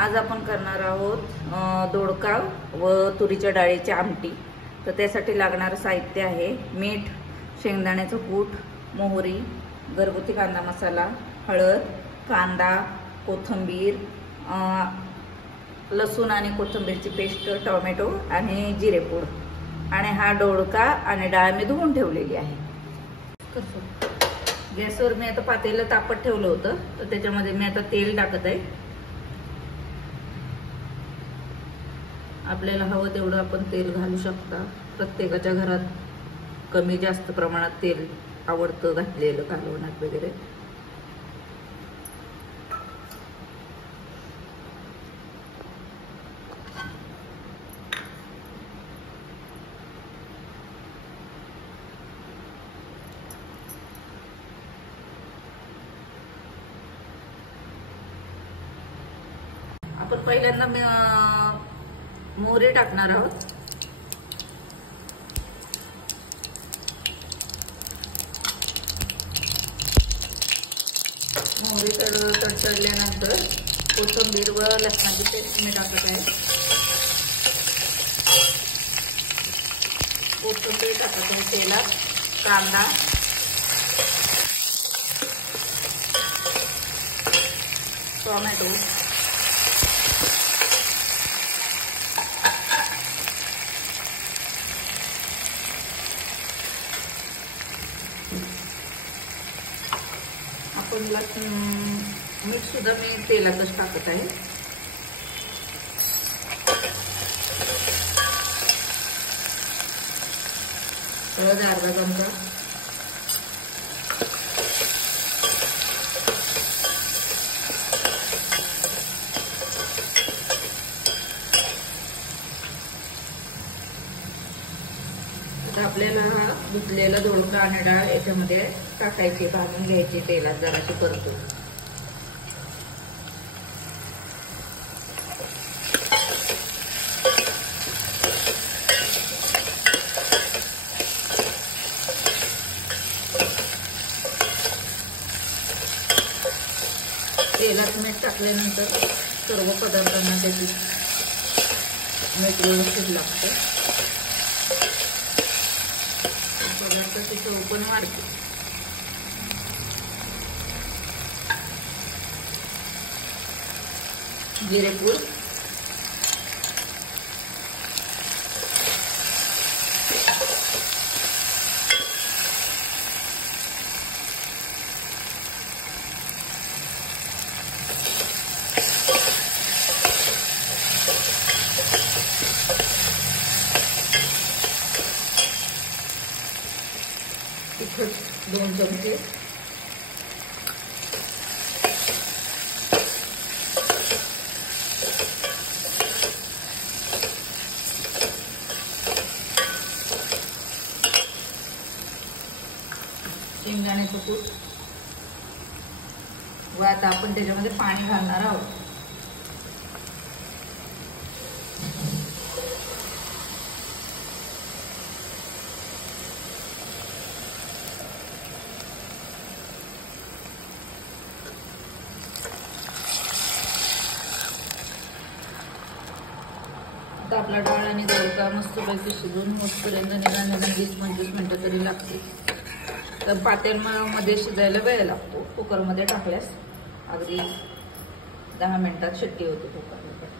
आज आपण करणार आहोत दोडका व तुरीच्या डाळीची आमटी। तर त्यासाठी लागणारे साहित्य आहे मीठ, शेंगदाण्याचं कूट, मोहरी, घरगुती कांदा मसाला, हळद, कांदा, कोथिंबीर, लसूण आणि कोथिंबीरची पेस्ट, टोमॅटो आणि जिरेपूड। आणि हा दोडका आणि डाळ मी धुवून ठेवलेली आहे। गॅसवर मी आता पातेलं तापत ठेवलं होतं, तर त्याच्यामध्ये मी आता तेल टाकत आहे। आपल्याला हवं तेवढं आपण तेल घालू शकता। प्रत्येकाच्या घरात कमी जास्त प्रमाणात तेल आवडतं घातलेलं कालवणात वगैरे। आपण पहिल्यांदा मोहरी टाकणार आहोत। मोहरी तडतडल्यानंतर कोथिंबीर व लसणाची पेस्ट मी टाकत आहे। कोथिंबीर टाकत आहे तेलात, कांदा, टोमॅटो, आपण मीठ सुद्धा मी तेलातच टाकत आहे। हळद अर्धा चमचा, आता आपल्याला धुतलेला दोडका आणि डाळ याच्यामध्ये टाकायची, भाजून घ्यायची तेलात जराशी परतून। तेलात मीठ टाकल्यानंतर सर्व पदार्थांना त्याची मीठ व्यवस्थित लागतं। पदार्थाची चव पण वाढते। जिरेपूड, तिखट 2 चमचे, शेंगदाण्याचं कूट व आता आपण त्याच्यामध्ये पाणी घालणार आहोत। आता आपला डाळ आणि दोडका मस्तपैकी शिजून होतपर्यंत निदान 20-25 मिनिटं तरी लागते। तर पातेल्यामध्ये शिजायला वेळ लागतो। कुकरमध्ये टाकल्यास अगदी 10 मिनिटात शिट्टी होते कुकरमध्ये।